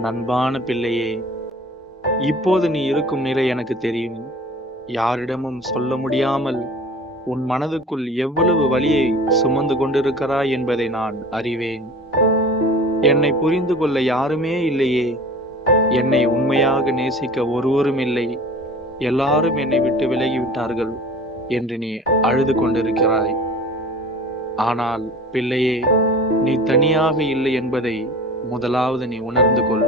என் அன்பான பிள்ளையே, இப்போது நீ இருக்கும் நிலை எனக்கு தெரியும். யாரிடமும் சொல்ல முடியாமல் உன் மனதுக்குள் எவ்வளவு வலியை சுமந்து கொண்டிருக்கிறாய் என்பதை நான் அறிவேன். என்னை புரிந்து கொள்ள யாருமே இல்லையே, என்னை உண்மையாக நேசிக்க ஒருவரும் இல்லை, எல்லாரும் என்னை விட்டு விலகிவிட்டார்கள் என்று நீ அழுது கொண்டிருக்கிறாய். ஆனால் பிள்ளையே, நீ தனியாக இல்லை என்பதை முதலாவது நீ உணர்ந்து கொள்.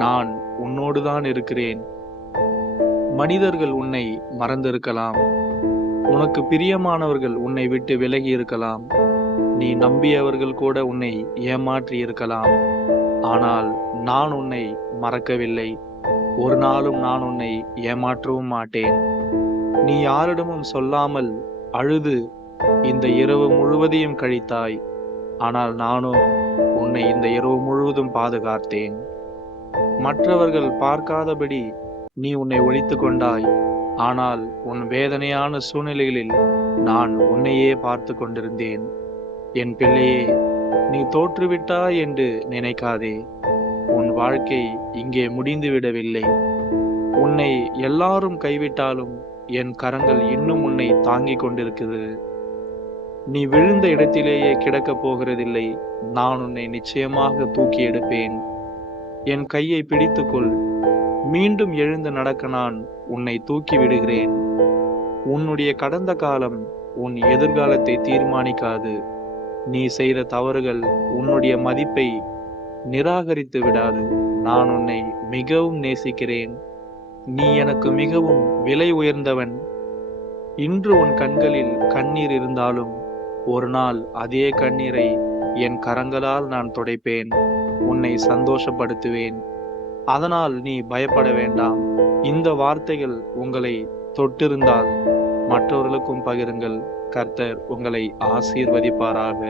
நான் உன்னோடுதான் இருக்கிறேன். மனிதர்கள் உன்னை மறந்திருக்கலாம், உனக்கு பிரியமானவர்கள் உன்னை விட்டு விலகி இருக்கலாம், நீ நம்பியவர்கள் கூட உன்னை ஏமாற்றி இருக்கலாம். ஆனால் நான் உன்னை மறக்கவில்லை, ஒரு நாளும் நான் உன்னை ஏமாற்றவும் மாட்டேன். நீ யாரிடமும் சொல்லாமல் அழுது இந்த இரவு முழுவதையும் கழித்தாய். ஆனால் நானோ உன்னை இந்த இரவு முழுவதும் பாதுகாத்தேன். மற்றவர்கள் பார்க்காதபடி நீ உன்னை ஒழித்து கொண்டாய். ஆனால் உன் வேதனையான சூழ்நிலைகளில் நான் உன்னையே பார்த்து கொண்டிருந்தேன். என் பிள்ளையே, நீ தோற்றுவிட்டாய் என்று நினைக்காதே. உன் வாழ்க்கை இங்கே முடிந்துவிடவில்லை. உன்னை எல்லாரும் கைவிட்டாலும் என் கரங்கள் இன்னும் உன்னை தாங்கிக் கொண்டிருக்கிறது. நீ விழுந்த இடத்திலேயே கிடக்கப் போகிறதில்லை. நான் உன்னை நிச்சயமாக தூக்கி எடுப்பேன். என் கையை பிடித்துக்கொள். மீண்டும் எழுந்து நடக்க நான் உன்னை தூக்கி விடுகிறேன். உன்னுடைய கடந்த காலம் உன் எதிர்காலத்தை தீர்மானிக்காது. நீ செய்த தவறுகள் உன்னுடைய மதிப்பை நிராகரித்து விடாது. நான் உன்னை மிகவும் நேசிக்கிறேன். நீ எனக்கு மிகவும் விலை உயர்ந்தவன். இன்று உன் கண்களில் கண்ணீர் இருந்தாலும் ஒரு நாள் அதே கண்ணீரை என் கரங்களால் நான் துடைப்பேன். உன்னை சந்தோஷப்படுத்துவேன். அதனால் நீ பயப்பட வேண்டாம். இந்த வார்த்தைகள் உங்களை தொட்டிருந்தால் மற்றவர்களுக்கும் பகிருங்கள். கர்த்தர் உங்களை ஆசீர்வதிப்பாராக.